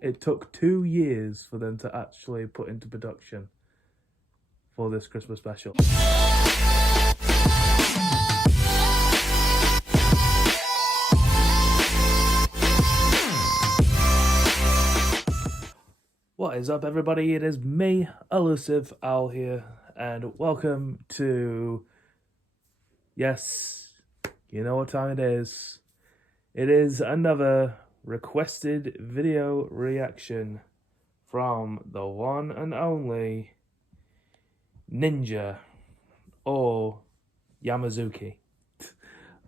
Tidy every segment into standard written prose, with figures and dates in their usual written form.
It took 2 years for them to actually put into production for this Christmas special. What is up, everybody? It is me, ElusiveOwl here, and welcome to... Yes, you know what time it is. It is another requested video reaction from the one and only Ninja or Yamazuki.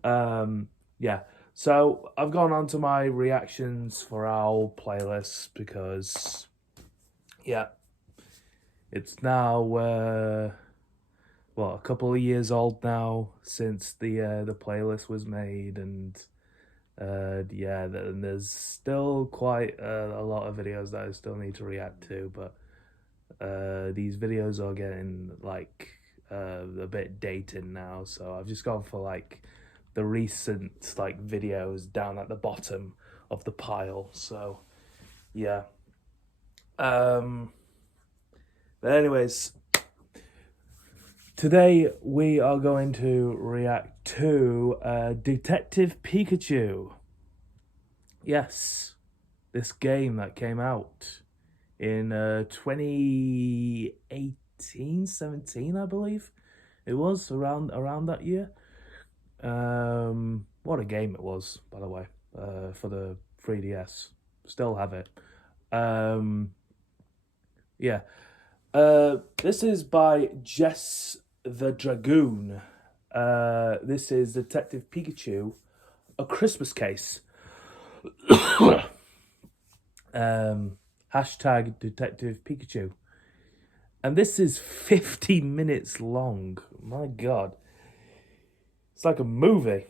Yeah, so I've gone on to my reactions for Owl playlist because, yeah, it's now a couple of years old now since the playlist was made, and yeah, and there's still quite a lot of videos that I still need to react to, but these videos are getting like a bit dated now, so I've just gone for like the recent like videos down at the bottom of the pile. So yeah, but anyways, today we are going to react to Detective Pikachu. Yes, this game that came out in 2018, 17, I believe it was, around that year. What a game it was, by the way, for the 3DS. Still have it. Yeah. This is by Jess the Dragoon. This is Detective Pikachu, A Christmas Case. Hashtag Detective Pikachu. And this is 50 minutes long. My God. It's like a movie,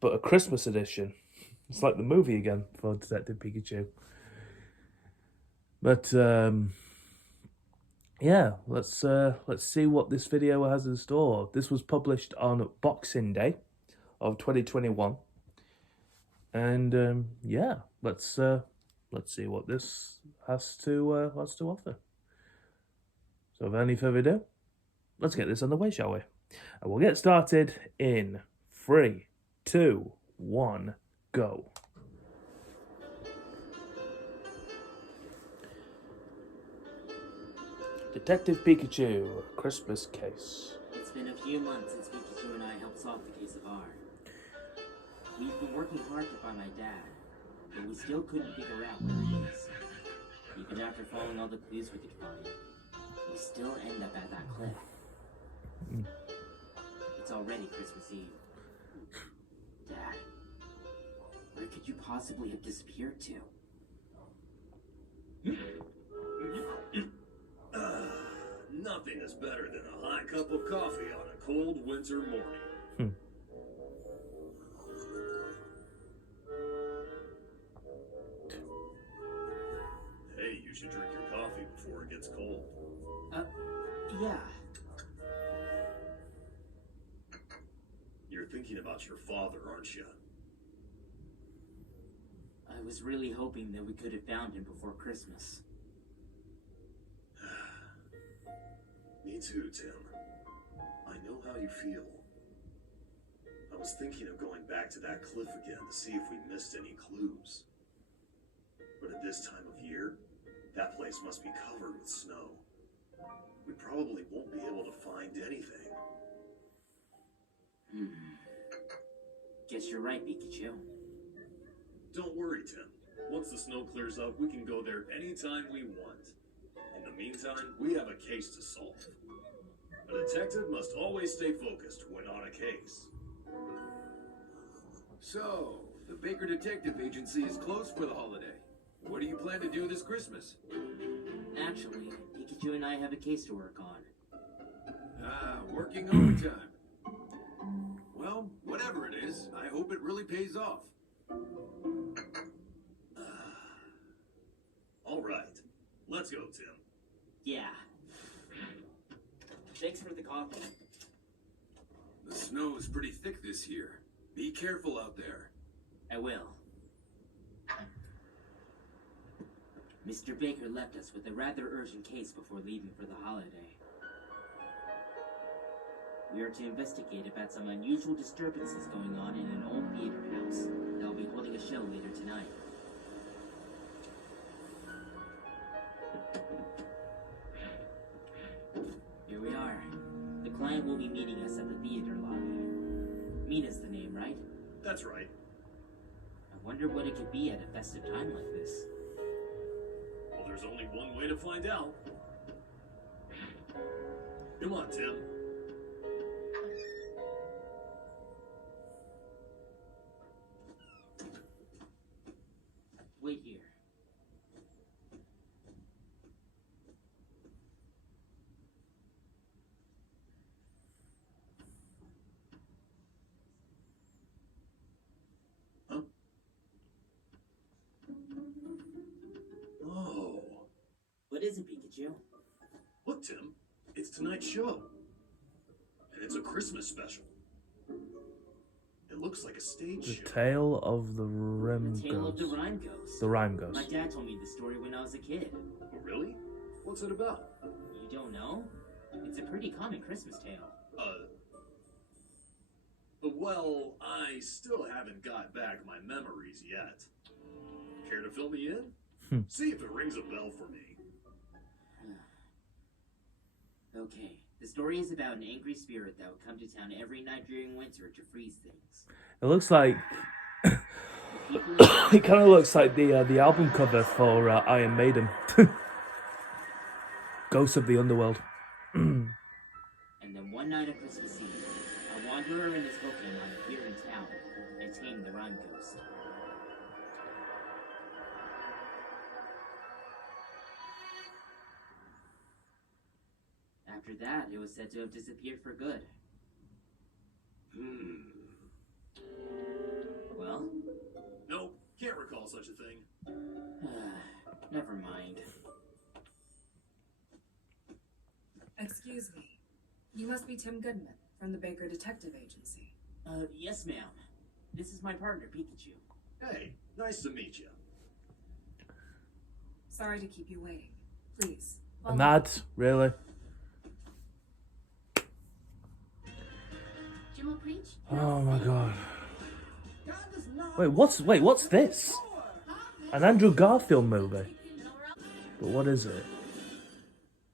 but a Christmas edition. It's like the movie again for Detective Pikachu. But yeah, let's see what this video has in store. This was published on Boxing Day of 2021, and yeah, let's see what this has to offer. So, without any further ado, let's get this underway, shall we? And we'll get started in 3, 2, 1, go. Detective Pikachu, Christmas Case. It's been a few months since Pikachu and I helped solve the case of R. We've been working hard to find my dad, but we still couldn't figure out where he is. Even after following all the clues we could find, we still end up at that cliff. It's already Christmas Eve. Dad, where could you possibly have disappeared to? Nothing is better than a hot cup of coffee on a cold winter morning. Hey, you should drink your coffee before it gets cold. Yeah. You're thinking about your father, aren't you? I was really hoping that we could have found him before Christmas. Me too, Tim. I know how you feel. I was thinking of going back to that cliff again to see if we missed any clues. But at this time of year, that place must be covered with snow. We probably won't be able to find anything. Guess you're right, Pikachu. Don't worry, Tim. Once the snow clears up, we can go there anytime we want. In the meantime, we have a case to solve. A detective must always stay focused when on a case. So, the Baker Detective Agency is closed for the holiday. What do you plan to do this Christmas? Actually, Pikachu and I have a case to work on. Working overtime. Well, whatever it is, I hope it really pays off. All right, let's go, Tim. Yeah. Thanks for the coffee. The snow is pretty thick this year. Be careful out there. I will. Mr. Baker left us with a rather urgent case before leaving for the holiday. We are to investigate about some unusual disturbances going on in an old theater house. They'll be holding a show later tonight. Here we are. The client will be meeting us at the theater lobby. Mina's the name, right? That's right. I wonder what it could be at a festive time like this. Well, there's only one way to find out. Come on, Tim. Wait here. Huh? Oh. What is it, Pikachu? Look, Tim. It's tonight's show. And it's a Christmas special. It looks like a stage The show. Tale of the Rhyme The Tale of the Ghost. Rhyme Ghost. The Rhyme Ghost. My dad told me the story when I was a kid. Oh, really? What's it about? You don't know? It's a pretty common Christmas tale. Well, I still haven't got back my memories yet. Care to fill me in? See if it rings a bell for me. Okay, the story is about an angry spirit that would come to town every night during winter to freeze things. It looks like The people it kind of looks like the album cover for Iron Maiden. Ghosts of the Underworld. And then one night on Christmas Eve, a wanderer and his Pokemon appear in town and tame the Rhyme Ghost. After that, it was said to have disappeared for good. Well? Nope, can't recall such a thing. Never mind. Excuse me. You must be Tim Goodman from the Baker Detective Agency. Yes, ma'am. This is my partner, Pikachu. Hey, nice to meet you. Sorry to keep you waiting. Please. And that, really? Jim will preach? Oh my god. What's this? An Andrew Garfield movie? But what is it?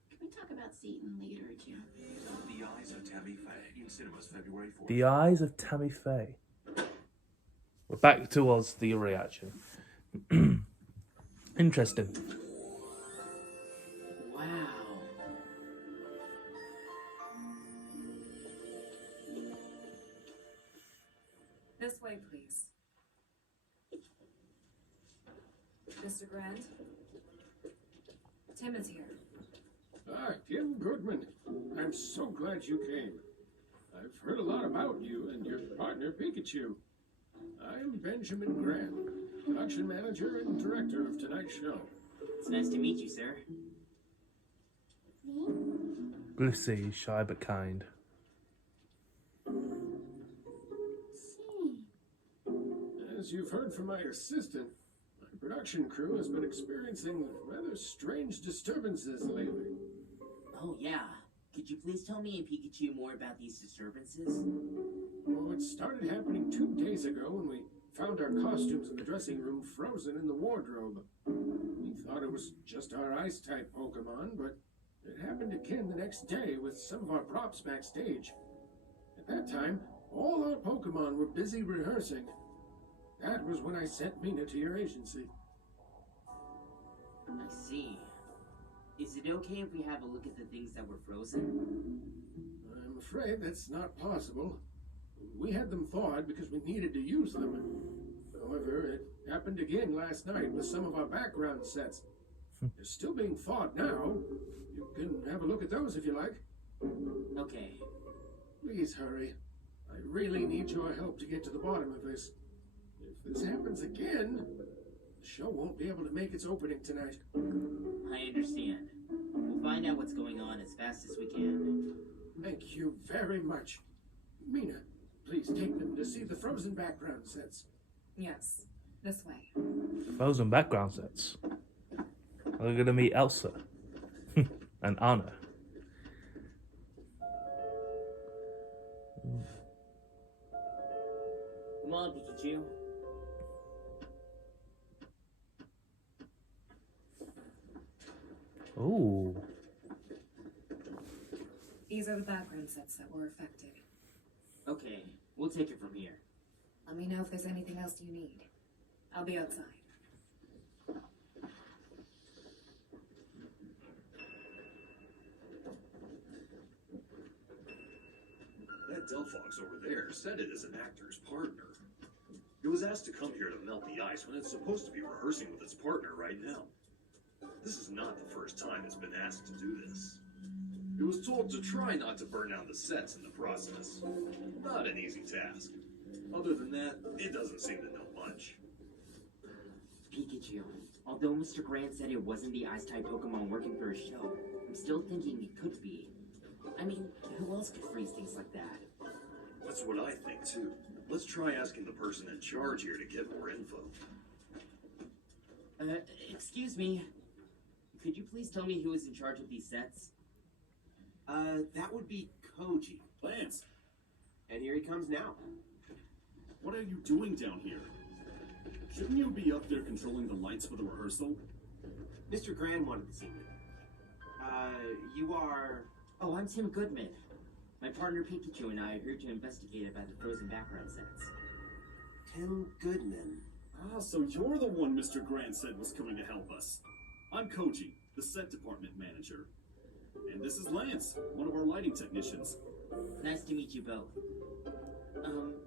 Can we talk about Seaton later, Jim? The Eyes of Tammy Faye in cinemas February 4th. The Eyes of Tammy Faye. We're back towards the reaction. Interesting. Wow. This way, please. Mr. Grant? Tim is here. Ah, Tim Goodman. I'm so glad you came. I've heard a lot about you and your partner, Pikachu. I'm Benjamin Grant, production manager and director of tonight's show. It's nice to meet you, sir. Glissy, shy but kind. As you've heard from my assistant, my production crew has been experiencing rather strange disturbances lately. Oh, yeah. Could you please tell me and Pikachu more about these disturbances? Well, it started happening 2 days ago when we found our costumes in the dressing room frozen in the wardrobe. We thought it was just our ice-type Pokemon, but it happened again the next day with some of our props backstage. At that time, all our Pokemon were busy rehearsing. That was when I sent Mina to your agency. I see. Is it okay if we have a look at the things that were frozen? I'm afraid that's not possible. We had them thawed because we needed to use them. However, it happened again last night with some of our background sets. They're still being thawed now. You can have a look at those if you like. Okay. Please hurry. I really need your help to get to the bottom of this. If this happens again, the show won't be able to make its opening tonight. I understand. We'll find out what's going on as fast as we can. Thank you very much. Mina, please take them to see the frozen background sets. Yes. This way. Frozen background sets. We're gonna meet Elsa and Anna. Come on, Pikachu. Ooh. These are the background sets that were affected. Okay, we'll take it from here. Let me know if there's anything else you need. I'll be outside. That Delphox over there said it as an actor's partner. It was asked to come here to melt the ice when it's supposed to be rehearsing with its partner right now. This is not the first time it's been asked to do this. It was told to try not to burn down the sets in the process. Not an easy task. Other than that, it doesn't seem to know much. Pikachu, although Mr. Grant said it wasn't the Ice-type Pokemon working for his show, I'm still thinking it could be. I mean, who else could phrase things like that? That's what I think too. Let's try asking the person in charge here to get more info. Excuse me. Could you please tell me who is in charge of these sets? That would be Koji. Lance, And here he comes now. what are you doing down here? Shouldn't you be up there controlling the lights for the rehearsal? Mr. Grand wanted to see me. You are... Oh, I'm Tim Goodman. My partner Pikachu and I are here to investigate about the frozen background sets. Tim Goodman. Ah, so you're the one Mr. Grant said was coming to help us. I'm Koji, the set department manager. And this is Lance, one of our lighting technicians. Nice to meet you both.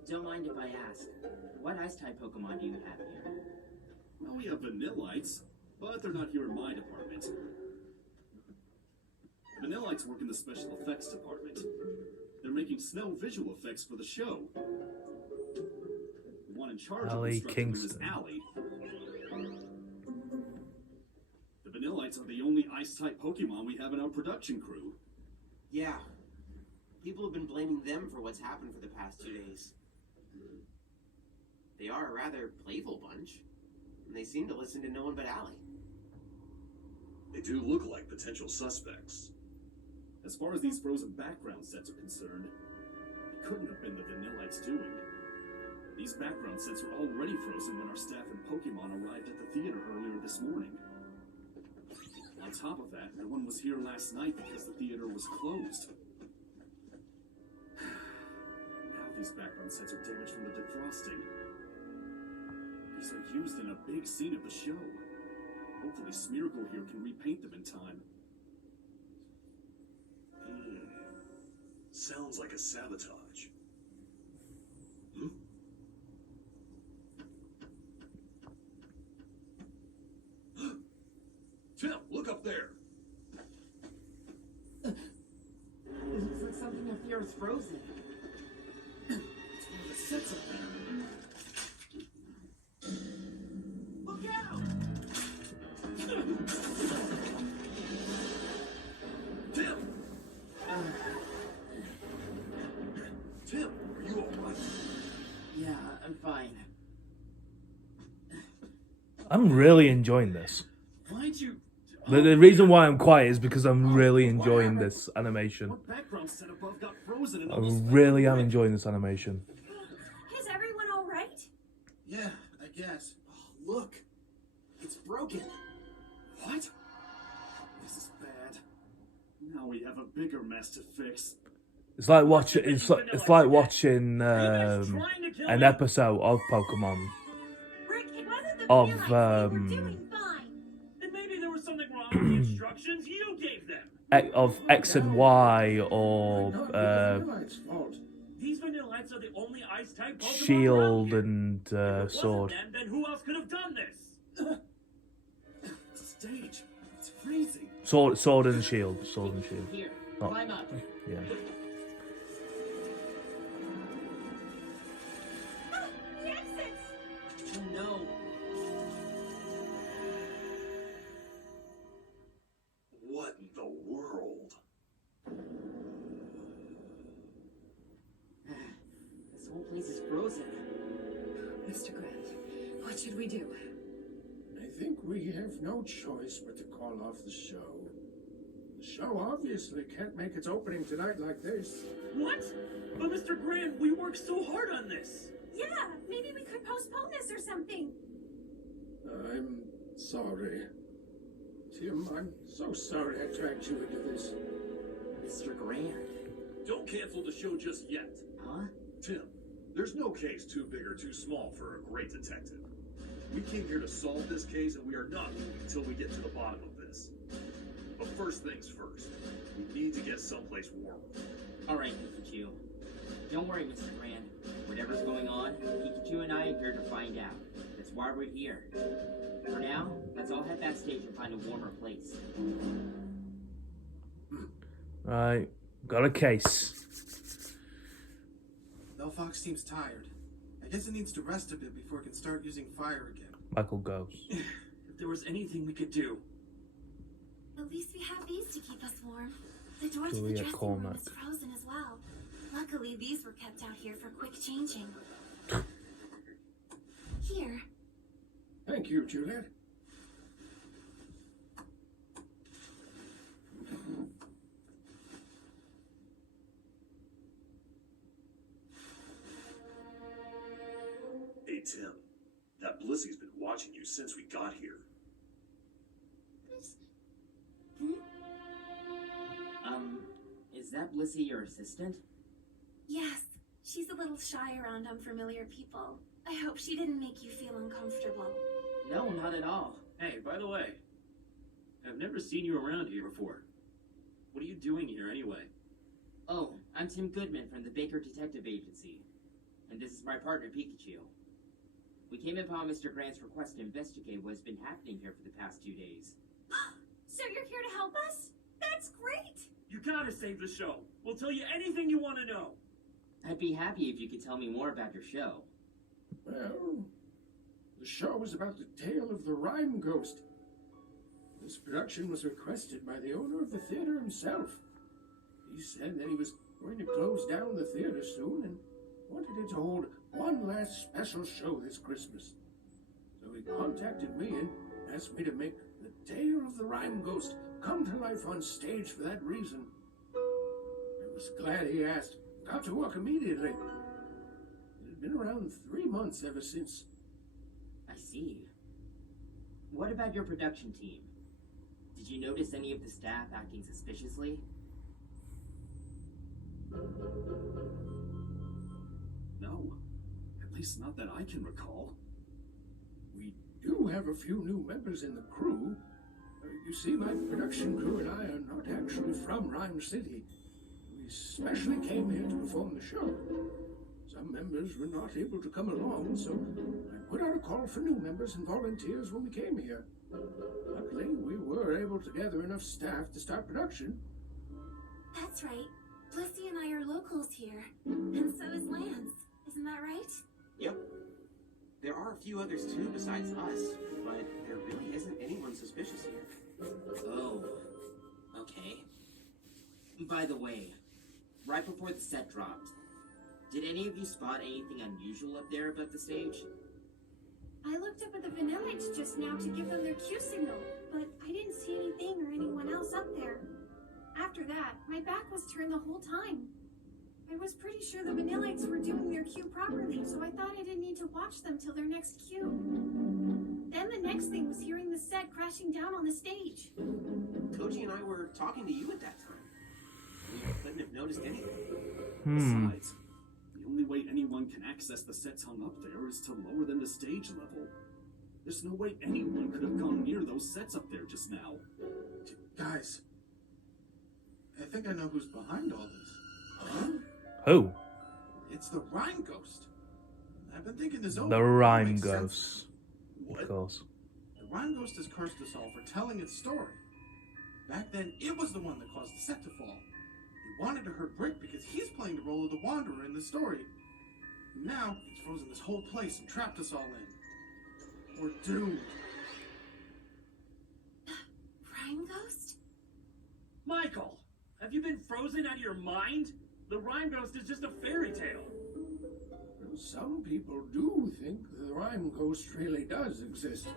Don't mind if I ask, what Ice-type Pokemon do you have here? Well, we have Vanillites, but they're not here in my department. Vanillites work in the special effects department. They're making snow visual effects for the show. The one in charge Allie of constructing them is Kingston. Allie. The Vanillites are the only Ice-type Pokemon we have in our production crew. Yeah. People have been blaming them for what's happened for the past 2 days. They are a rather playful bunch, and they seem to listen to no one but Allie. They do look like potential suspects. As far as these frozen background sets are concerned, it couldn't have been the Vanillites' doing. These background sets were already frozen when our staff and Pokemon arrived at the theater earlier this morning. On top of that, no one was here last night because the theater was closed. Now these background sets are damaged from the defrosting. These are used in a big scene of the show. Hopefully Smeargle here can repaint them in time. Sounds like a sabotage. Hmm? Tim, look up there. It looks like something up here is frozen. It's one of the sets up there. Look out! Tim! Tim, are you alright? Yeah, I'm fine. I'm really enjoying this. Why'd you... The reason why I'm quiet is because I'm really enjoying this animation. What background set above got frozen and I almost really am fell enjoying this animation. Is everyone all right? Yeah, I guess. Oh, look! It's broken. What? This is bad. Now we have a bigger mess to fix. It's like watching. It's like watching an episode of Pokemon Rick, it wasn't the of Vanillites. They were doing fine. Then maybe there was something wrong with the instructions you gave them. of X and Y or Not the Vanillites' fault. These Vanillites are the only Ice-type Pokemon Shield around and here. If it wasn't Sword. them, then who else could have done this? Stage. It's freezing. Sword and Shield. Sword and Shield. Here, Oh. climb up. Yeah. Ah, the exits! Oh no. What in the world? This whole place is frozen. Mr. Grant, what should we do? I think we have no choice but to call off the show. The show obviously can't make its opening tonight like this. What? But Mr. Grant, we worked so hard on this. Yeah, maybe we could postpone this or something. I'm sorry. Tim, I'm so sorry I dragged you into this. Mr. Grant. Don't cancel the show just yet. Huh? Tim, there's no case too big or too small for a great detective. We came here to solve this case, and we are not moving until we get to the bottom of this. But first things first, we need to get someplace warm. Alright, Pikachu. Don't worry, Mr. Grant. Whatever's going on, Pikachu and I are here to find out. That's why we're here. For now, let's all head backstage and find a warmer place. Right, got a case. Fox seems tired. I guess it needs to rest a bit before it can start using fire again. Michael goes. If there was anything we could do. At least we have these to keep us warm. The door to the Julia dressing room Cormack. is frozen as well. Luckily, these were kept out here for quick changing. Here. Thank you, Juliet. Hey, Tim. That Blissy's been watching you since we got here. Is that Blissey your assistant? Yes. She's a little shy around unfamiliar people. I hope she didn't make you feel uncomfortable. No, not at all. Hey, by the way, I've never seen you around here before. What are you doing here anyway? Oh, I'm Tim Goodman from the Baker Detective Agency. And this is my partner, Pikachu. We came upon Mr. Grant's request to investigate what's been happening here for the past 2 days. So you're here to help us? That's great! You gotta save the show. We'll tell you anything you want to know. I'd be happy if you could tell me more about your show. Well, the show is about the tale of the Rhyme Ghost. This production was requested by the owner of the theater himself. He said that he was going to close down the theater soon and wanted it to hold one last special show this Christmas. So he contacted me and asked me to make the tale of the Rhyme Ghost come to life on stage for that reason. I was glad he asked. Got to work immediately. It had been around 3 months ever since. I see. What about your production team? Did you notice any of the staff acting suspiciously? No. At least not that I can recall. We do have a few new members in the crew. You see, my production crew and I are not actually from Rhyme City. We specially came here to perform the show. Some members were not able to come along, so I put out a call for new members and volunteers when we came here. Luckily, we were able to gather enough staff to start production. That's right. Blissey and I are locals here. And so is Lance. Isn't that right? Yep. There are a few others too besides us, but there really isn't anyone suspicious here. Oh, okay. By the way, right before the set dropped, did any of you spot anything unusual up there about the stage? I looked up at the Vanillites just now to give them their cue signal, but I didn't see anything or anyone else up there. After that, my back was turned the whole time. I was pretty sure the Vanillites were doing their cue properly, so I thought I didn't need to watch them till their next cue. Then the next thing was hearing the set crashing down on the stage. Koji and I were talking to you at that time. We couldn't have noticed anything. Besides, the only way anyone can access the sets hung up there is to lower them to stage level. There's no way anyone could have gone near those sets up there just now. Guys, I think I know who's behind all this. Huh? Who? It's the Rhyme Ghost. I've been thinking this over. The It Rhyme makes sense. Ghost. Of course. The Rhyme Ghost has cursed us all for telling its story. Back then, it was the one that caused the set to fall. He wanted to hurt Brick because he's playing the role of the Wanderer in the story. Now, he's frozen this whole place and trapped us all in. We're doomed. Rhyme Ghost? Some people do think the rhyme ghost really does exist.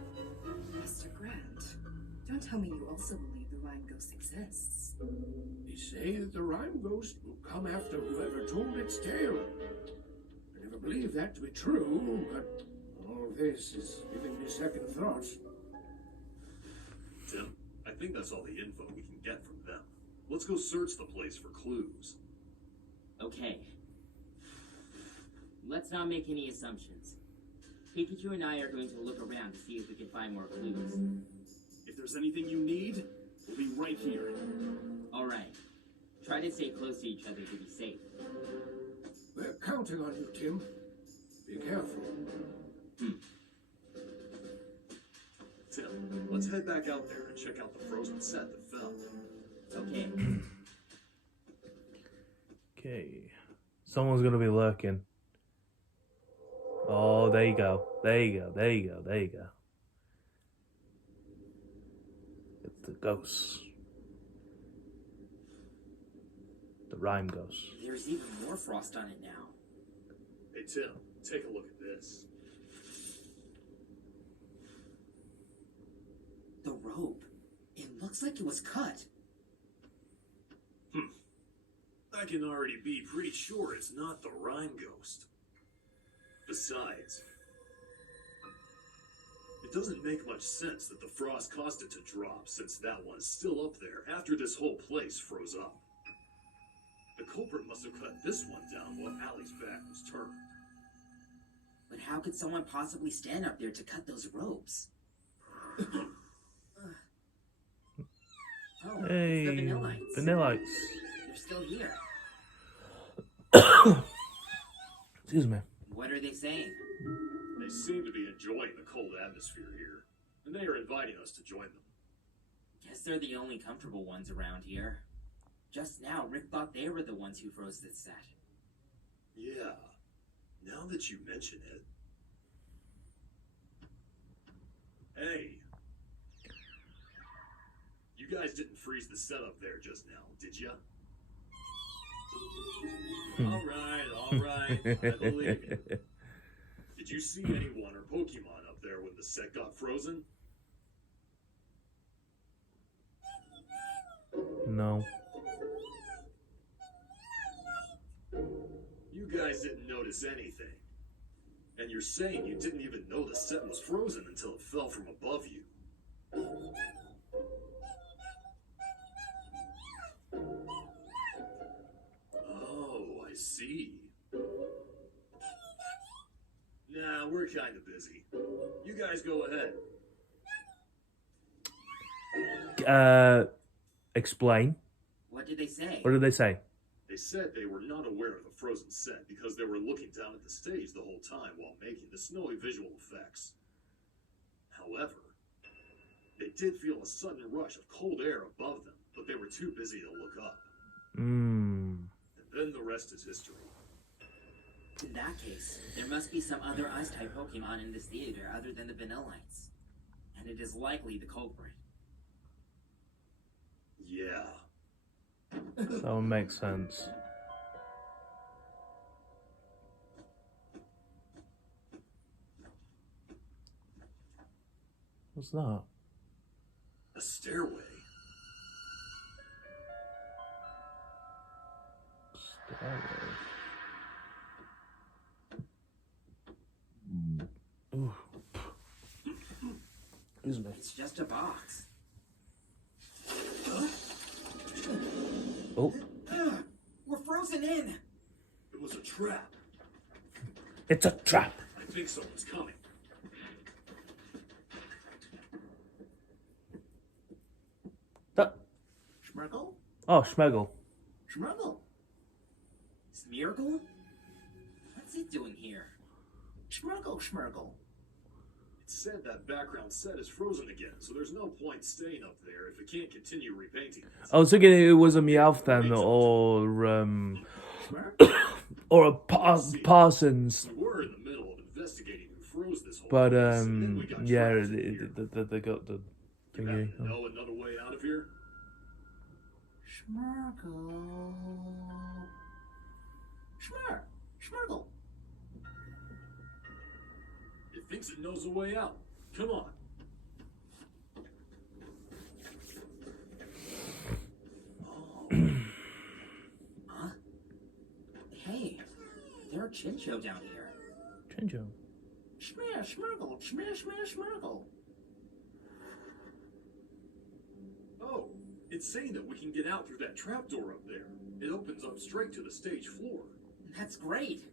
Mr. Grant, don't tell me you also believe the rhyme ghost exists. They say that the rhyme ghost will come after whoever told its tale. I never believed that to be true, but all this is giving me second thoughts. Tim, I think that's all the info we can get from them. Let's go search the place for clues. Okay. Let's not make any assumptions. Pikachu and I are going to look around to see if we can find more clues. If there's anything you need, we'll be right here. Alright. Try to stay close to each other to be safe. We're counting on you, Tim. Be careful. Tim, let's head back out there and check out the frozen set that fell. Okay. Okay. Someone's gonna be lurking. Oh, there you go. There you go. There you go. There you go. It's the ghost. The rhyme ghost. There's even more frost on it now. Hey Tim, take a look at this. The rope. It looks like it was cut. I can already be pretty sure it's not the rhyme ghost. Besides, it doesn't make much sense that the frost caused it to drop, since that one's still up there after this whole place froze up. The culprit must have cut this one down while Allie's back was turned. But how could someone possibly stand up there to cut those ropes? Oh, Hey, it's the Vanillites. Vanillites. They're still here. Excuse me. What are they saying? They seem to be enjoying the cold atmosphere here, and they are inviting us to join them. Guess they're the only comfortable ones around here. Just now, Rick thought they were the ones who froze this set. Yeah, now that you mention it. Hey. You guys didn't freeze the setup there just now, did ya? Alright, I believe you. Did you see anyone or Pokemon up there when the set got frozen? No. You guys didn't notice anything. And you're saying you didn't even know the set was frozen until it fell from above you. Oh, I see. Nah, we're kind of busy. You guys go ahead. Explain. What did they say? What did they say? They said they were not aware of the frozen set because they were looking down at the stage the whole time while making the snowy visual effects. However, they did feel a sudden rush of cold air above them, but they were too busy to look up. And then the rest is history. In that case, there must be some other Ice-type Pokemon in this theater other than the Vanillites. And it is likely the culprit. Yeah. That would make sense. What's that? A stairway. Ooh. Excuse me. It's just a box. Oh. We're frozen in! It was a trap. It's a trap. I think someone's coming. Schmergle? Oh, Schmeggle. Schmergle? Smeargle? What's it doing here? Schmergle. It said that background set is frozen again, so there's no point staying up there if it can't continue repainting it. I was thinking it was a Meowth then, or or a Parsons. We were in the middle of investigating who froze this whole But place, and then we got yeah, trapped in here. they got the You happen to know another way out of here? Schmergle. Schmergle. thinks it knows the way out. Come on. Huh? Hey, there are Chincho down here. Chincho. Schmear, schmurgle, schmear, schmear, schmurgle. Oh, it's saying that we can get out through that trapdoor up there. It opens up straight to the stage floor. That's great.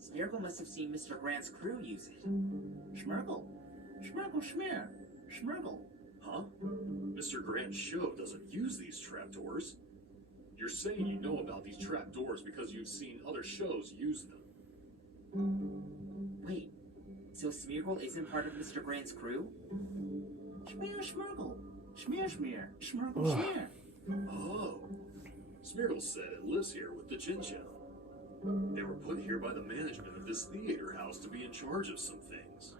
Smeargle must have seen Mr. Grant's crew use it. Schmurgle. Schmurgle, schmear. Schmurgle. Huh? Mr. Grant's show doesn't use these trapdoors. You're saying you know about these trapdoors because you've seen other shows use them. Wait, so Smeargle isn't part of Mr. Grant's crew? Schmear, schmurgle. Schmear, schmear. Schmurgle, schmear. Oh. Smeargle said it lives here with the Chincho. They were put here by the management of this theater house to be in charge of some things.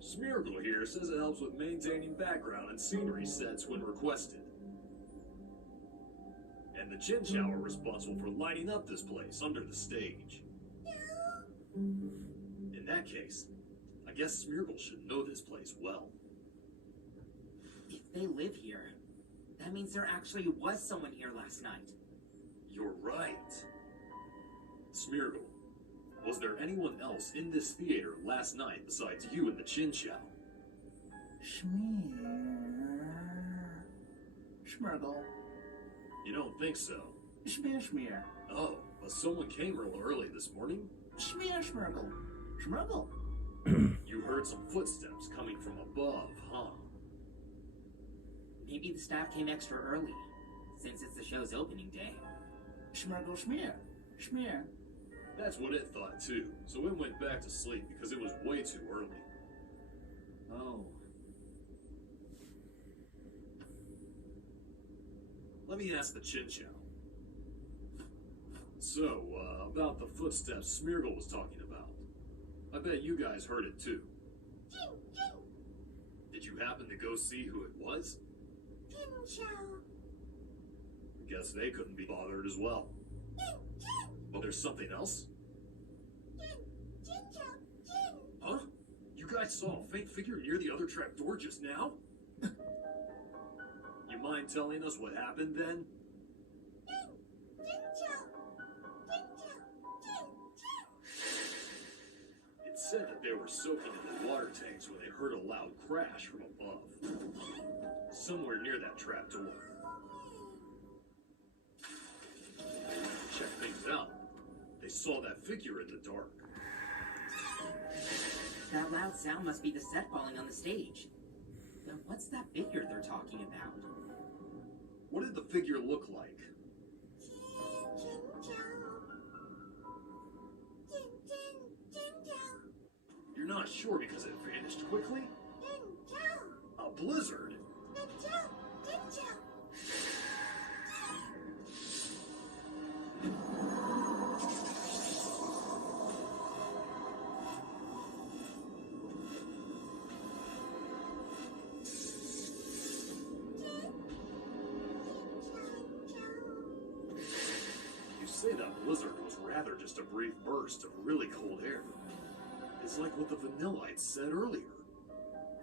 Smeargle here says it helps with maintaining background and scenery sets when requested. And the Chincho are responsible for lighting up this place under the stage. In that case, I guess Smeargle should know this place well. If they live here, that means there actually was someone here last night. You're right. Smeargle, was there anyone else in this theater last night besides you and the Chincho? Schmear. Schmurgle. You don't think so? Schmear, schmear. Oh, but someone came real early this morning? Schmear, schmurgle. Schmurgle. You heard some footsteps coming from above, huh? Maybe the staff came extra early, since it's the show's opening day. Schmurgle, schmear. Schmear. That's what it thought too, so it went back to sleep because it was way too early. Oh. Let me ask the Chincho. So, about the footsteps Smeargle was talking about. I bet you guys heard it too. Did you happen to go see who it was? Guess they couldn't be bothered as well. Well, there's something else? Huh? You guys saw a faint figure near the other trapdoor just now? You mind telling us what happened then? It said that they were soaking in the water tanks when they heard a loud crash from above. Somewhere near that trapdoor. Check things out. They saw that figure in the dark. That loud sound must be the set falling on the stage. Now what's that figure they're talking about? What did the figure look like? You're not sure because it vanished quickly? A blizzard? You say that blizzard was rather just a brief burst of really cold air. It's like what the Vanillites said earlier.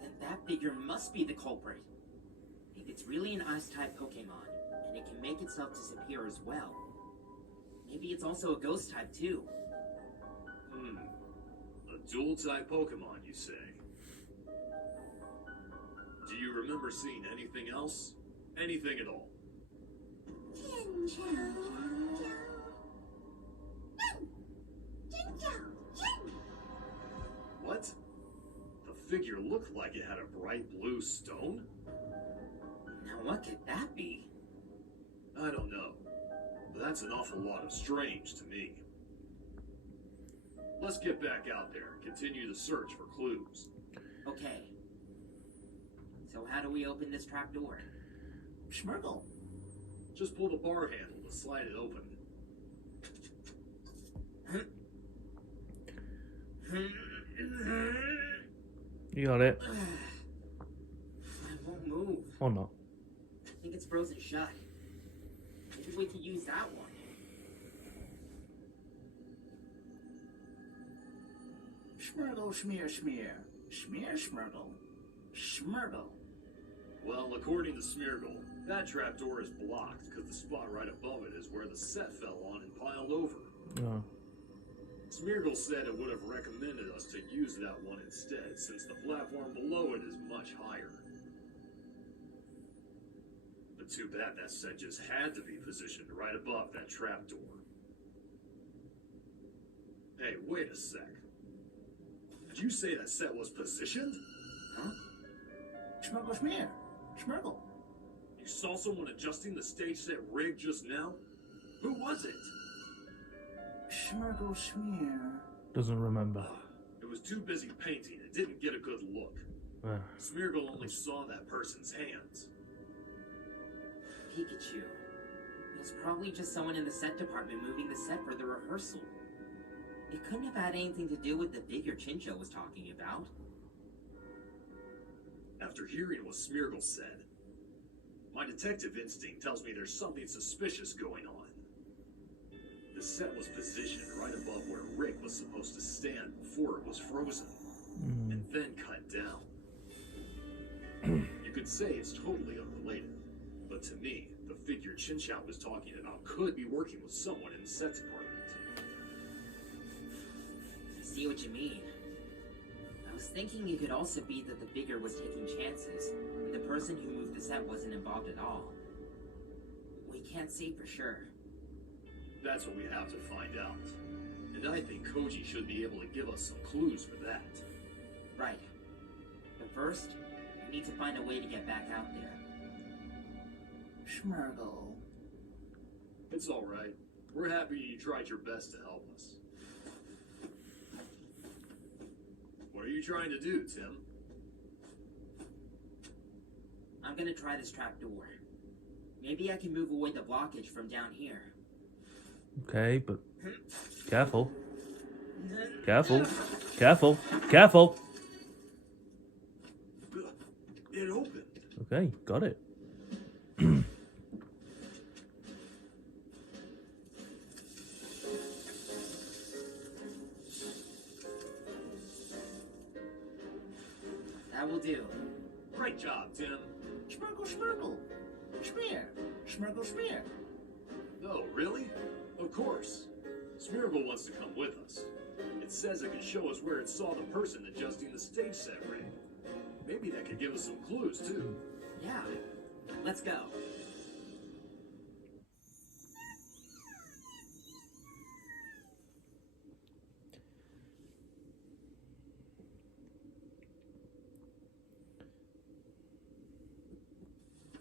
Then that figure must be the culprit. If it's really an ice-type Pokemon, and it can make itself disappear as well, maybe it's also a ghost-type too. A dual-type Pokemon, you say? Do you remember seeing anything else? Anything at all? What? The figure looked like it had a bright blue stone? Now what could that be? I don't know, but that's an awful lot of strange to me. Let's get back out there and continue the search for clues. Okay. So how do we open this trapdoor? Schmurgle. Just pull the bar handle to slide it open. You got it. I won't move. Or not. I think it's frozen shut. Maybe we could use that one. Schmurgle, schmear, schmear. Schmear, schmurgle. Schmurgle. Well, according to Smeargle, that trapdoor is blocked because the spot right above it is where the set fell on and piled over. Oh. Smeargle said it would have recommended us to use that one instead, since the platform below it is much higher. But too bad that set just had to be positioned right above that trapdoor. Hey, wait a sec. Did you say that set was positioned? Huh? Schmurgle, schmear. Schmurgle. You saw someone adjusting the stage set rig just now? Who was it? Schmurgle, schmear. Doesn't remember. It was too busy painting. It didn't get a good look. Smeargle only saw that person's hands. Pikachu. It was probably just someone in the set department moving the set for the rehearsal. It couldn't have had anything to do with the figure Chincho was talking about. After hearing what Smeargle said, my detective instinct tells me there's something suspicious going on. The set was positioned right above where Rick was supposed to stand before it was frozen, and then cut down. You could say it's totally unrelated, but to me, the figure Chinchou was talking about could be working with someone in the set department. I see what you mean. I was thinking it could also be that the figure was taking chances, and the person who moved the set wasn't involved at all. We can't say for sure. That's what we have to find out. And I think Koji should be able to give us some clues for that. Right. But first, we need to find a way to get back out there. Schmurgle. It's alright. We're happy you tried your best to help us. What are you trying to do, Tim? I'm gonna try this trapdoor. Maybe I can move away the blockage from down here. Okay, but careful. Careful. Careful. Careful. It opened. Okay, got it. That will do. Great job, Tim. Schmurgle, schmurgle. Schmear. Schmurgle, schmear. Oh, really? Of course. Smeargle wants to come with us. It says it can show us where it saw the person adjusting the stage set rig. Maybe that could give us some clues, too. Yeah. Let's go.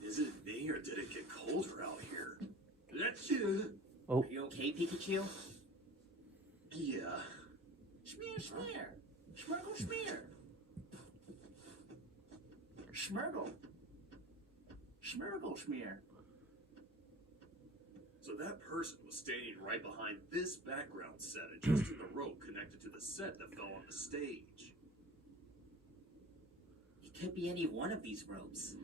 Is it me, or did it get colder out here? Oh. Are you okay, Pikachu? Yeah. Schmear, schmear. Schmurgle, schmear. Schmurgle. Schmurgle, schmear. So that person was standing right behind this background set, adjusting the rope connected to the set that fell on the stage. It could be any one of these ropes.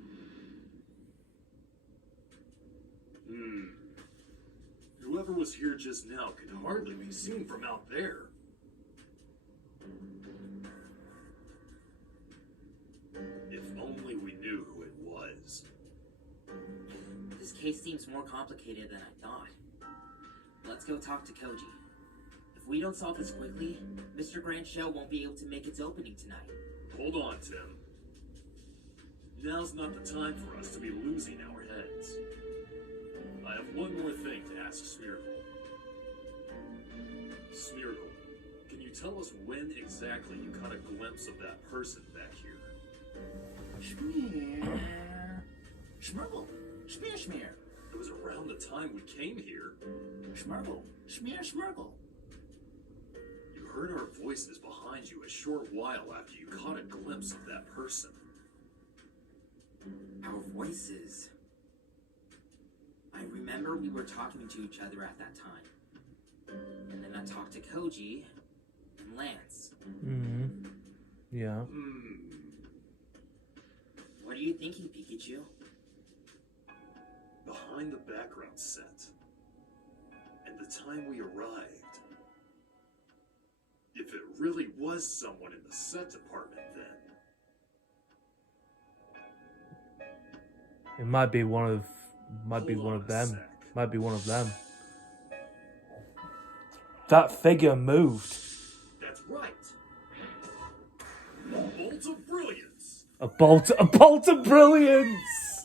Whoever was here just now could hardly be seen from out there. If only we knew who it was. This case seems more complicated than I thought. Let's go talk to Koji. If we don't solve this quickly, Mr. Grand Show won't be able to make its opening tonight. Hold on, Tim. Now's not the time for us to be losing our heads. I have one more thing to ask Smeargle. Smeargle, can you tell us when exactly you caught a glimpse of that person back here? Schmear. Schmurgle. Schmear, schmear. It was around the time we came here. Schmurgle. Schmear, schmurgle. You heard our voices behind you a short while after you caught a glimpse of that person. Our voices. I remember we were talking to each other at that time. And then I talked to Koji and Lance. Yeah. What are you thinking, Pikachu? Behind the background set. And the time we arrived. If it really was someone in the set department, then. It might be one of Hold on a them. sec. Might be one of them. That figure moved. That's right. Bolt of brilliance. A bolt of brilliance.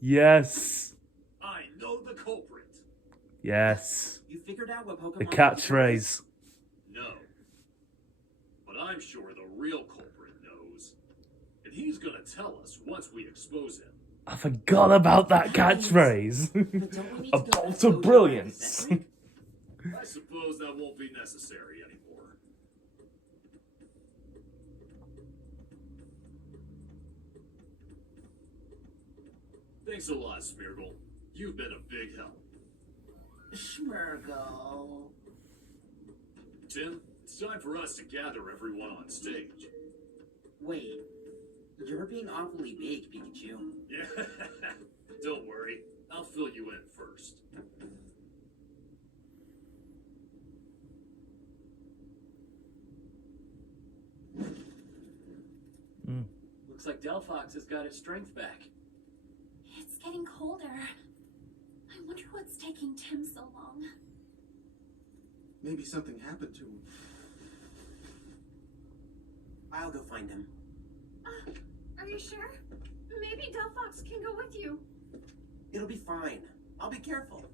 Yes. I know the culprit. Yes. You figured out what Pokemon The catchphrase. No. But I'm sure the real culprit knows. And he's gonna tell us once we expose him. I forgot about that catchphrase. But don't we need A to go bolt back of to brilliance. Century? I suppose that won't be necessary anymore. Thanks a lot, Smeargle. You've been a big help. Schmergle. Tim, it's time for us to gather everyone on stage. Wait, you're being awfully big, Pikachu. Yeah, don't worry. I'll fill you in first. Looks like Delphox has got its strength back. It's getting colder. I wonder what's taking Tim so long. Maybe something happened to him. I'll go find him. Are you sure? Maybe Delphox can go with you. It'll be fine. I'll be careful.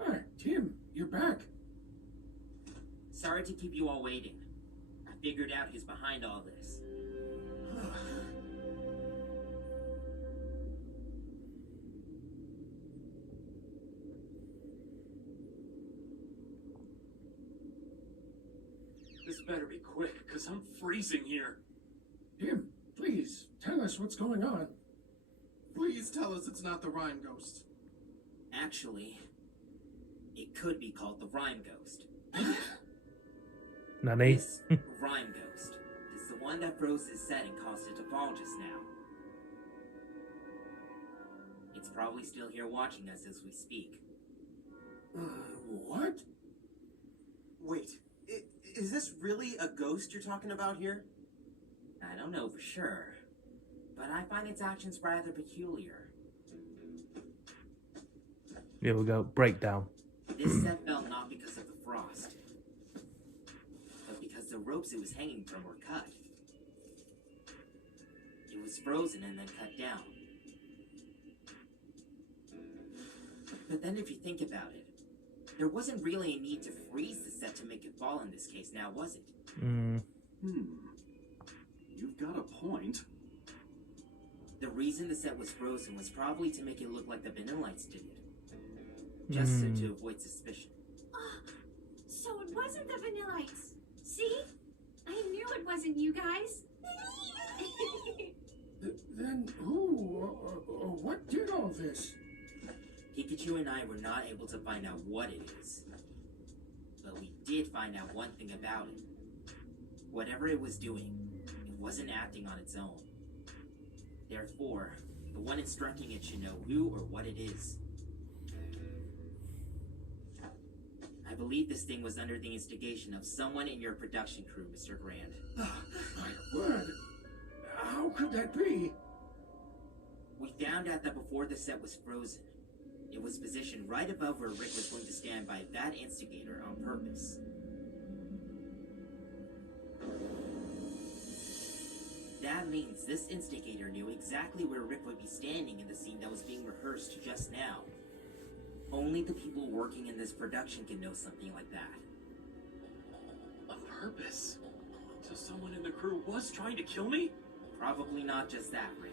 Ah, Tim, you're back. Sorry to keep you all waiting. I figured out who's behind all this. This better be quick, because I'm freezing here. Tim, please, tell us what's going on. Please tell us it's not the Rhyme Ghost. Actually, it could be called the Rhyme Ghost. Nanny. This Rhyme Ghost is the one that froze his set and caused it to fall just now. It's probably still here watching us as we speak. What? Wait, is this really a ghost you're talking about here? I don't know for sure, but I find its actions rather peculiar. Here we go. Breakdown. This set fell not because of the frost, but because the ropes it was hanging from were cut. It was frozen and then cut down. But then if you think about it, there wasn't really a need to freeze the set to make it fall in this case, now was it? You've got a point. The reason the set was frozen was probably to make it look like the Vanillites did it. Just so to avoid suspicion. So it wasn't the Vanillites. See? I knew it wasn't you guys. Then who or what did all this? Pikachu and I were not able to find out what it is. But we did find out one thing about it. Whatever it was doing, it wasn't acting on its own. Therefore, the one instructing it should know who or what it is. I believe this thing was under the instigation of someone in your production crew, Mr. Grant. My word. How could that be? We found out that before the set was frozen, it was positioned right above where Rick was going to stand by that instigator on purpose. That means this instigator knew exactly where Rick would be standing in the scene that was being rehearsed just now. Only the people working in this production can know something like that. On purpose? So someone in the crew was trying to kill me? Probably not just that, Rick.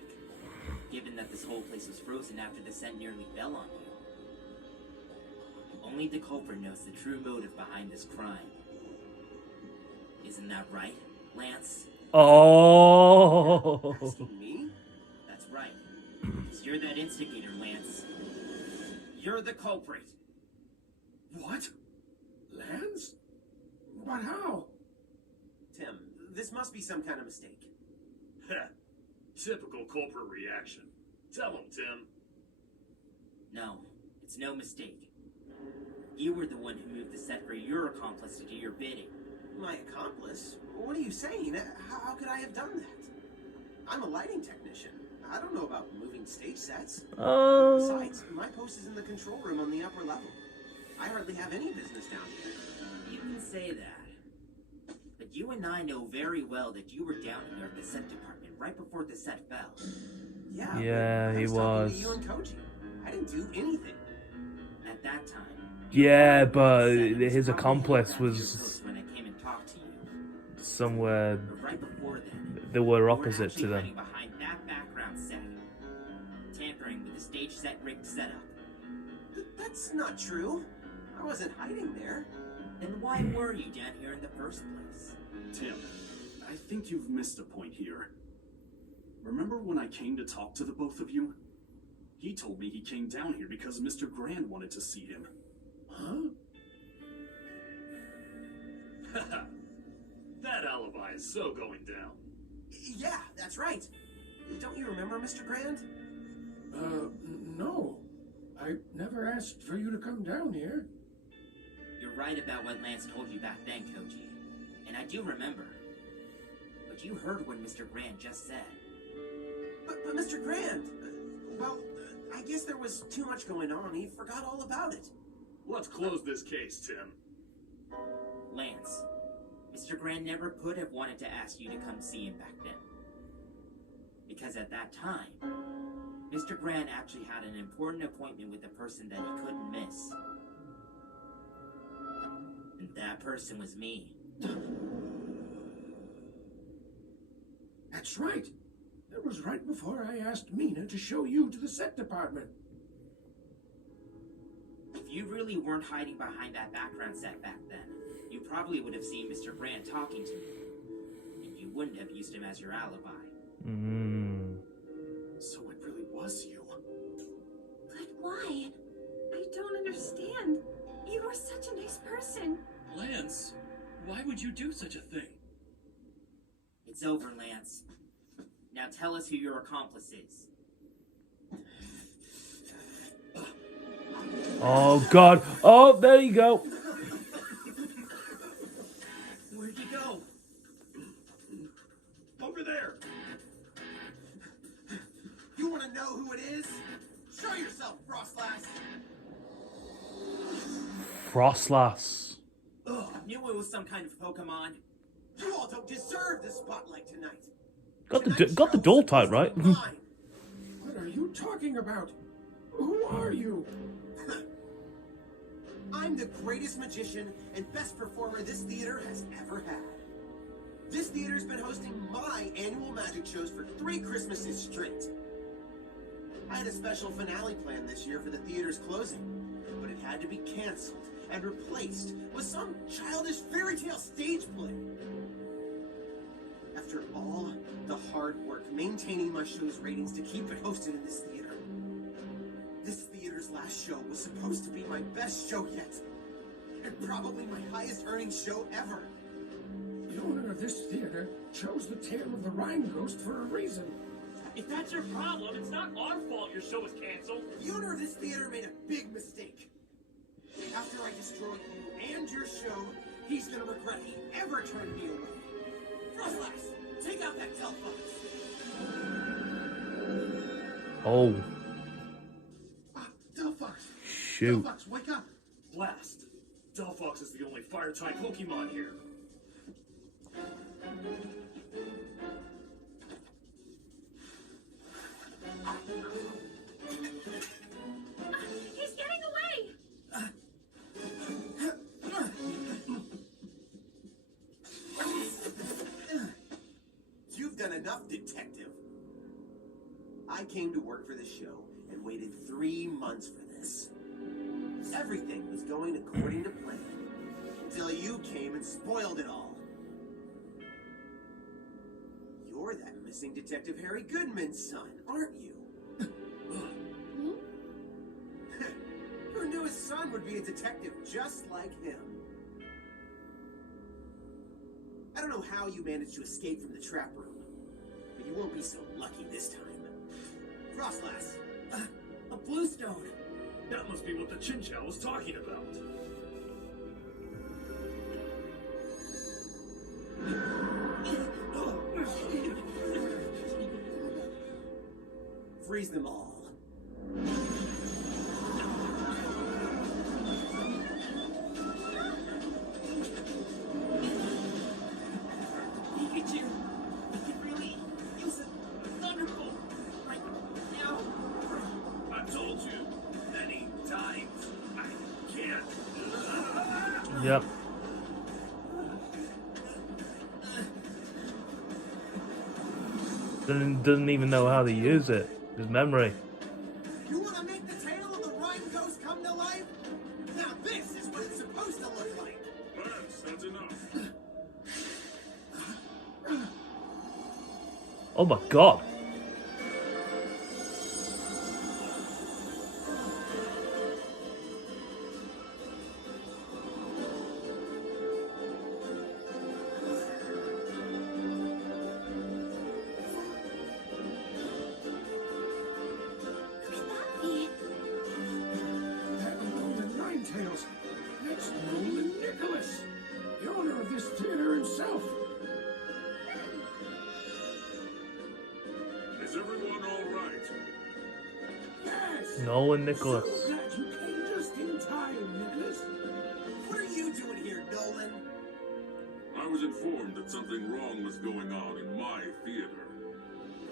Given that this whole place was frozen after the set nearly fell on you. Only the culprit knows the true motive behind this crime. Isn't that right, Lance? Oh. Asking me? That's right. 'Cause you're that instigator, Lance. You're the culprit. What? Lance? But how? Tim, this must be some kind of mistake. Heh. Typical culprit reaction. Tell him, Tim. No, It's no mistake. You were the one who moved the set for your accomplice to do your bidding. My accomplice? What are you saying? How could I have done that? I'm a lighting technician. I don't know about moving stage sets. Besides, my post is in the control room on the upper level. I hardly have any business down here. You can say that. But you and I know very well that you were down here at the set department right before the set fell. Yeah, he I was. was. Talking to you and Koji. I didn't do anything. At that time. Yeah, but his accomplice was When I came and talked to you. somewhere. But right before then, They were opposite to you were them. actually hiding behind that background set, tampering with the stage set rigged setup. That's not true. I wasn't hiding there. Then why were you down here in the first place? Tim, I think you've missed a point here. Remember when I came to talk to the both of you? He told me he came down here because Mr. Grand wanted to see him. Huh? That alibi is so going down. Yeah, that's right. Don't you remember, Mr. Grand? No. I never asked for you to come down here. You're right about what Lance told you back then, Koji. And I do remember. But you heard what Mr. Grand just said. But Mr. Grand, well, I guess there was too much going on. He forgot all about it. Let's close this case, Tim. Lance, Mr. Grand never could have wanted to ask you to come see him back then. Because at that time, Mr. Grand actually had an important appointment with a person that he couldn't miss. And that person was me. That's right. That was right before I asked Mina to show you to the set department. If you really weren't hiding behind that background set back then, you probably would have seen Mr. Grand talking to me. And you wouldn't have used him as your alibi. So it really was you. But why? I don't understand. You were such a nice person. Lance, why would you do such a thing? It's over, Lance. Now tell us who your accomplice is. Oh God! Oh, there you go. Where'd you go? Over there. You want to know who it is? Show yourself, Frostlass. Frostlass. Ugh, I knew it was some kind of Pokemon. You all don't deserve the spotlight tonight. Got the dual type right. What are you talking about? Who are you? I'm the greatest magician and best performer this theater has ever had. This theater's been hosting my annual magic shows for 3 Christmases straight. I had a special finale planned this year for the theater's closing, but it had to be canceled and replaced with some childish fairy tale stage play. After all the hard work maintaining my show's ratings to keep it hosted in this theater's last show was supposed to be my best show yet, and probably my highest earning show ever. The owner of this theater chose the tale of the Rhine Ghost for a reason. If that's your problem, it's not our fault your show was canceled. The owner of this theater made a big mistake. After I destroy you and your show, he's gonna regret he ever turned me away. Frostlass, take out that telephone. Oh. Delphox! Shoot. Delphox, wake up! Blast. Delphox is the only fire-type Pokemon here. He's getting away! You've done enough, detective. I came to work for this show and waited 3 months for this. Everything was going according to plan until you came and spoiled it all. You're that missing Detective Harry Goodman's son, aren't you? Who knew his son would be a detective just like him? I don't know how you managed to escape from the trap room, but you won't be so lucky this time. Frostlass! A blue stone! That must be what the Chinchow was talking about. Freeze them all. Pikachu, we could really use a thunderbolt right now. I've told you many times I can't. Yep. Doesn't even know how to use it. His memory. You want to make the tale of the Rhine Ghost come to life? Now this is what it's supposed to look like. Lance, that's enough. Oh my god. That Roland Ninetails. That's Roland Nicholas, the owner of this theater himself. Is everyone all right? Yes. Nolan Nicholas. So glad you came just in time, Nicholas. What are you doing here, Nolan? I was informed that something wrong was going on in my theater.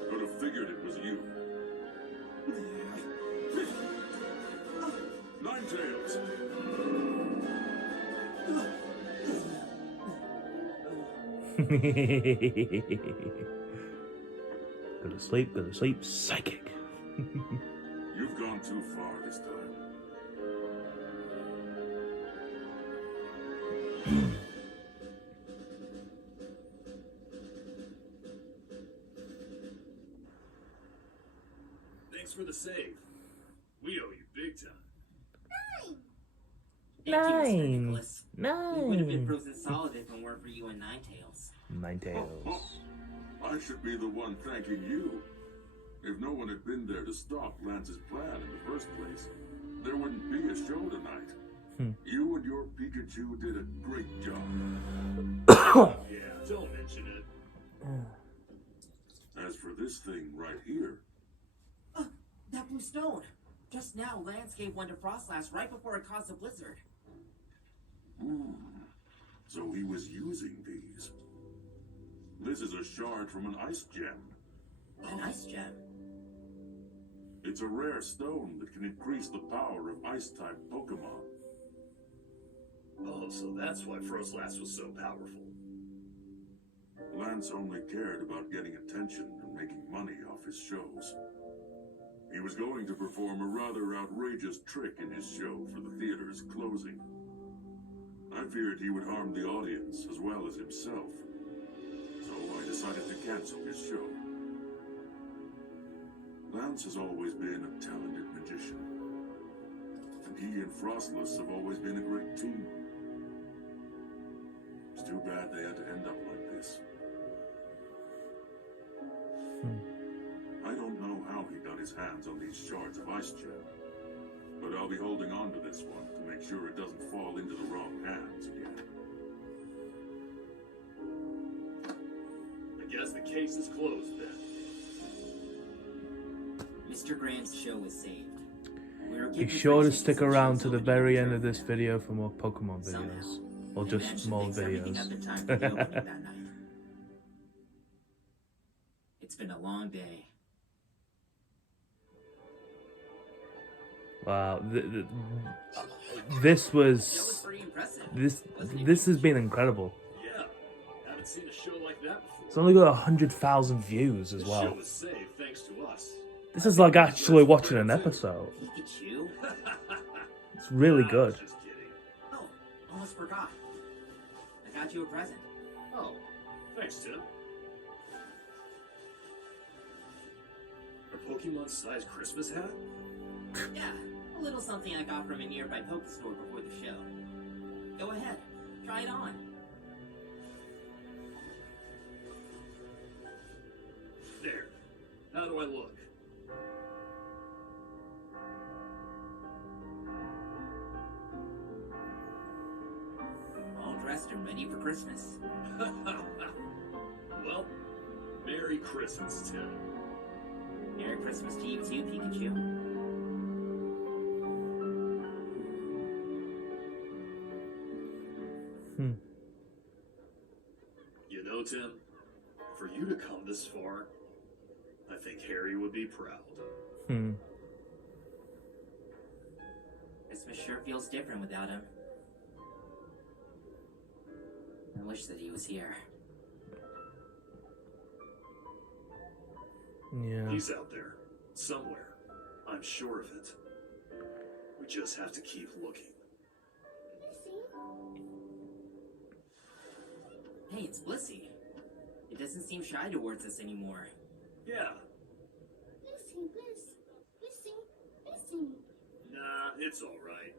Could have figured it was you. Ninetails! Go to sleep, psychic. You've gone too far this time. Thanks for the save. We owe you big time. Thank you, Mr. Nine. Nicholas. We would have been Nine. frozen solid if it weren't for you and Ninetails. Ninetails. I should be the one thanking you. If no one had been there to stop Lance's plan in the first place, there wouldn't be a show tonight. You and your Pikachu did a great job. Yeah, don't mention it. As for this thing right here, That blue stone. Just now, Lance gave one to Frostlass right before it caused a blizzard. so he was using these. This is a shard from an ice gem. An ice gem. It's a rare stone that can increase the power of ice-type Pokemon. Oh, so that's why Frostlass was so powerful. Lance only cared about getting attention and making money off his shows. He was going to perform a rather outrageous trick in his show for the theater's closing. I feared he would harm the audience as well as himself, so I decided to cancel his show. Lance has always been a talented magician, and he and Frostless have always been a great team. It's too bad they had to end up like this. I don't know how he got his hands on these shards of ice gem, but I'll be holding on to this one to make sure it doesn't fall into the wrong hands again. I guess the case is closed then. Mr. Graham's show is saved. Be sure to stick around to the very end of this video for more Pokemon videos. Or just more videos. It's been a long day. Wow, this was this has been incredible. Yeah, haven't seen a show like that before. It's only got 100,000 views as well. The show was saved thanks to us. This is like actually watching an episode. Pikachu? It's really good. Just kidding. Oh, almost forgot. I got you a present. Oh, thanks, Tim. A Pokemon-sized Christmas hat? Yeah, a little something I got from a nearby Poke store before the show. Go ahead, try it on. There. How do I look? Christmas. Well, Merry Christmas, Tim. Merry Christmas to you too, Pikachu. You know, Tim, for you to come this far, I think Harry would be proud. Christmas sure feels different without him. I wish that he was here. Yeah. He's out there, somewhere. I'm sure of it. We just have to keep looking. Hey, it's Blissey. It doesn't seem shy towards us anymore. Yeah. Lissy. Nah, it's alright.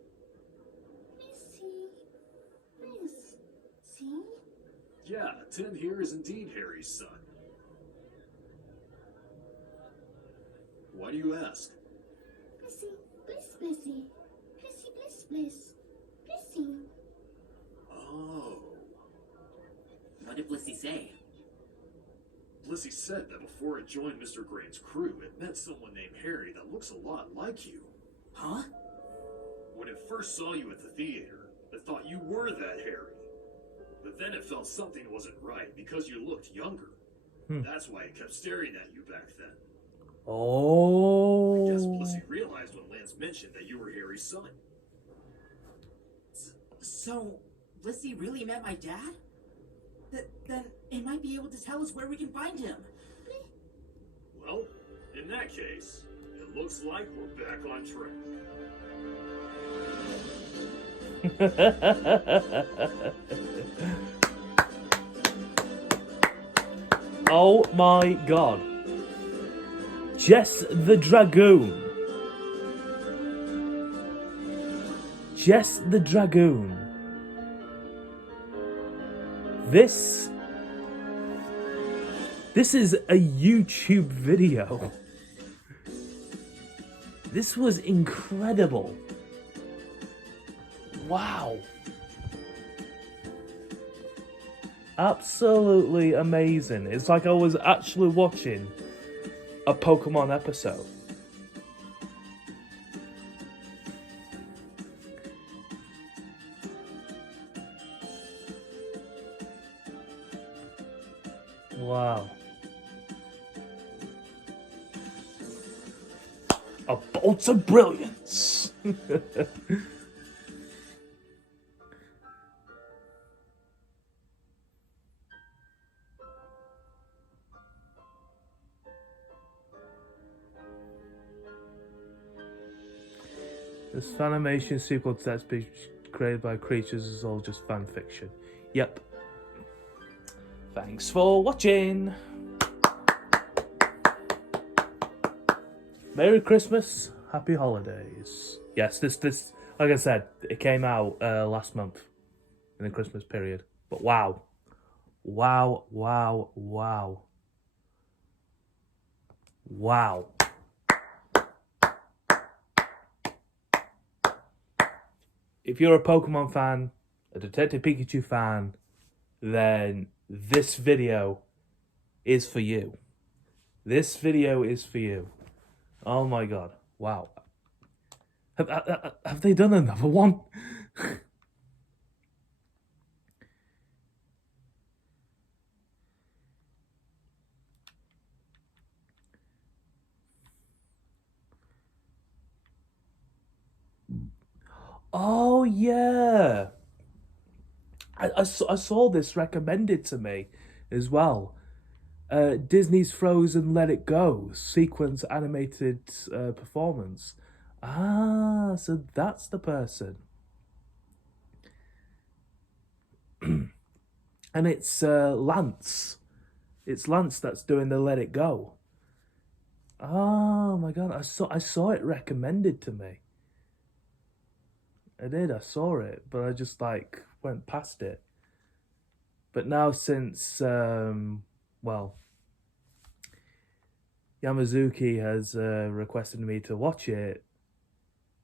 Lissy. Yeah, Tim here is indeed Harry's son. Why do you ask? Blissy. Oh. What did Blissey say? Blissey said that before it joined Mr. Grant's crew, it met someone named Harry that looks a lot like you. Huh? When it first saw you at the theater, it thought you were that Harry. But then it felt something wasn't right because you looked younger. That's why it kept staring at you back then. Oh. I guess Blissey realized when Lance mentioned that you were Harry's son. So, Blissey really met my dad? Then it might be able to tell us where we can find him. Well, in that case, it looks like we're back on track. Oh my god. Jess the Dragoon. Jess the Dragoon. This is a YouTube video. This was incredible. Wow. Absolutely amazing. It's like I was actually watching a Pokemon episode. Wow. A bolt of brilliance. This Fanimation sequel to that speech created by creatures is all just fan fiction. Yep. Thanks for watching. Merry Christmas, Happy Holidays. Yes, this like I said, it came out last month in the Christmas period. But wow. Wow. If you're a Pokemon fan, a Detective Pikachu fan, then this video is for you. This video is for you. Oh my god. Wow. Have they done another one? Oh yeah. I saw this recommended to me as well. Disney's Frozen Let It Go sequence animated performance. Ah, so that's the person. And it's Lance. It's Lance that's doing the Let It Go. Oh my god, I saw it recommended to me. I did, I saw it, but I just like went past it. But now since well, Yamazuki has requested me to watch it,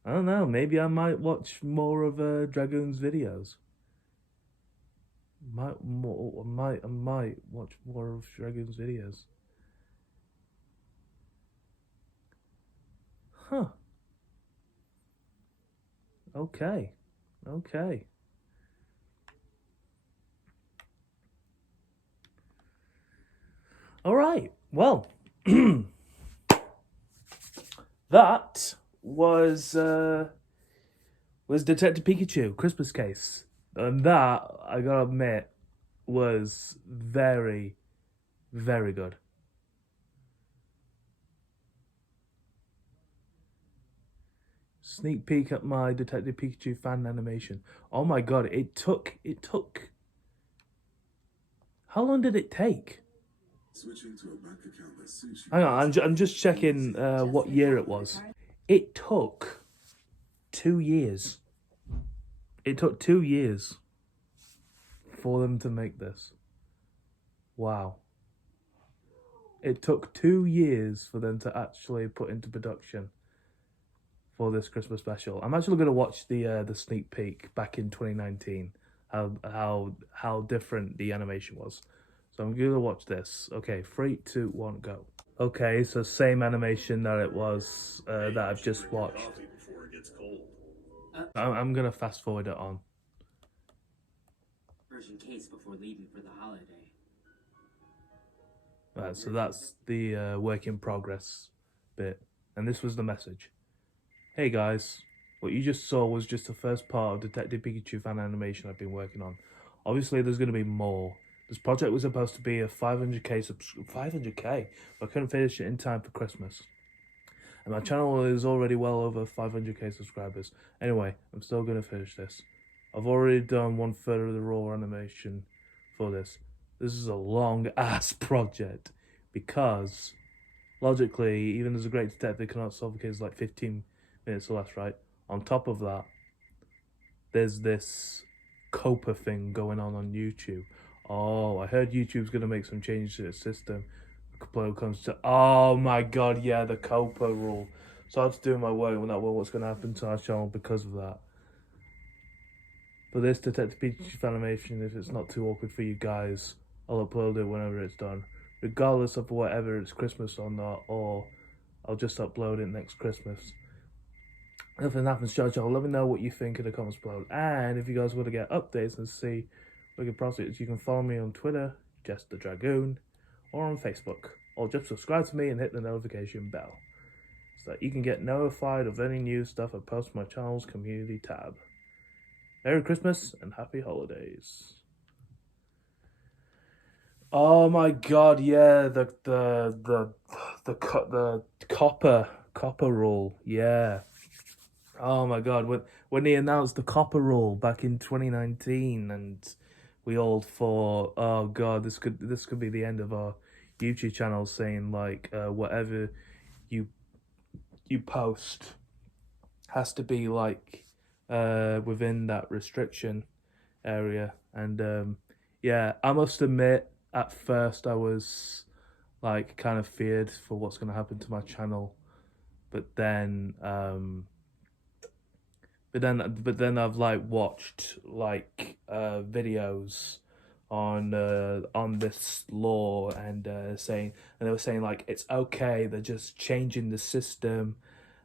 I don't know, maybe I might watch more of Dragoon's videos. I might watch more of Dragoon's videos. Huh. Okay. Okay. All right. Well, that was Detective Pikachu Christmas Case, and that, I gotta admit, was very, very good. Sneak peek at my Detective Pikachu fan animation. Oh my god! It took. How long did it take? Switching to a bank account that suits you. Hang on, I'm just checking what year it was. It took 2 years. It took 2 years for them to make this. Wow. It took 2 years for them to actually put into production for this Christmas special. I'm actually going to watch the sneak peek back in 2019. How different the animation was. So I'm going to watch this. Okay, 3, 2, 1, go. Okay, so same animation that it was that I've just watched. I'm going to fast forward it on. Version case before leaving for the holiday. Right, so that's the work in progress bit. And this was the message. Hey guys, what you just saw was just the first part of Detective Pikachu fan animation I've been working on. Obviously there's going to be more. This project was supposed to be a 500k 500k, but I couldn't finish it in time for Christmas. And my channel is already well over 500k subscribers. Anyway, I'm still going to finish this. I've already done 1/3 of the raw animation for this. This is a long ass project because logically, even as a great detective cannot solve a case like 15 minutes or less, right? On top of that, there's this COPA thing going on YouTube. Oh, I heard YouTube's going to make some changes to its system. When it comes to, oh my god, yeah, the COPA rule. So I have to do my work when that what's going to happen to our channel because of that. For this Detective Pikachu animation, if it's not too awkward for you guys, I'll upload it whenever it's done. Regardless of whatever it's Christmas or not, or I'll just upload it next Christmas. If nothing happens, Jojo, let me know what you think in the comments below. And if you guys want to get updates and see wicked prospects, you can follow me on Twitter, Just the Dragoon, or on Facebook. Or just subscribe to me and hit the notification bell so that you can get notified of any new stuff I post on my channel's community tab. Merry Christmas and Happy Holidays. Oh my god, yeah, the copper rule, yeah. Oh my god, when they announced the copper rule back in 2019, and we all thought, oh god, this could be the end of our YouTube channel, saying like whatever you post has to be like within that restriction area. And yeah, I must admit, at first I was like kind of feared for what's going to happen to my channel, but then I've like watched like videos on this law, and they were saying like it's okay, they're just changing the system,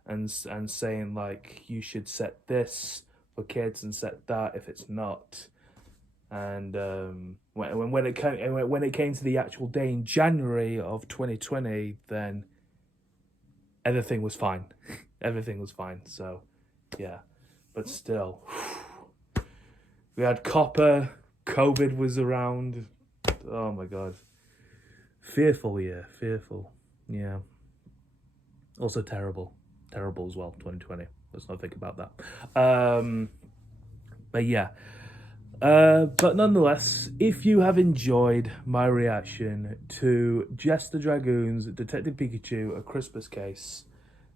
and saying like you should set this for kids and set that if it's not. And when it came to the actual day in January of 2020, then everything was fine. Everything was fine. So yeah, but still, we had copper. COVID was around. Oh my god, fearful year, fearful. Yeah. Also terrible as well. 2020. Let's not think about that. But yeah. But nonetheless, if you have enjoyed my reaction to Just the Dragoon's Detective Pikachu, A Christmas Case,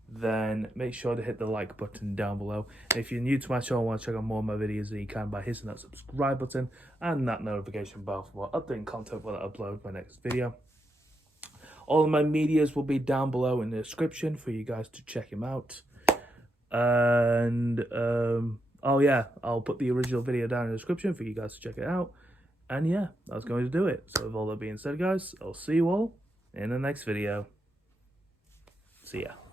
then make sure to hit the like button down below. And if you're new to my channel and want to check out more of my videos, then you can by hitting that subscribe button and that notification bell for more updating content when I upload my next video. All of my medias will be down below in the description for you guys to check them out. And oh yeah, I'll put the original video down in the description for you guys to check it out. And yeah, that's going to do it. So with all that being said, guys, I'll see you all in the next video. See ya.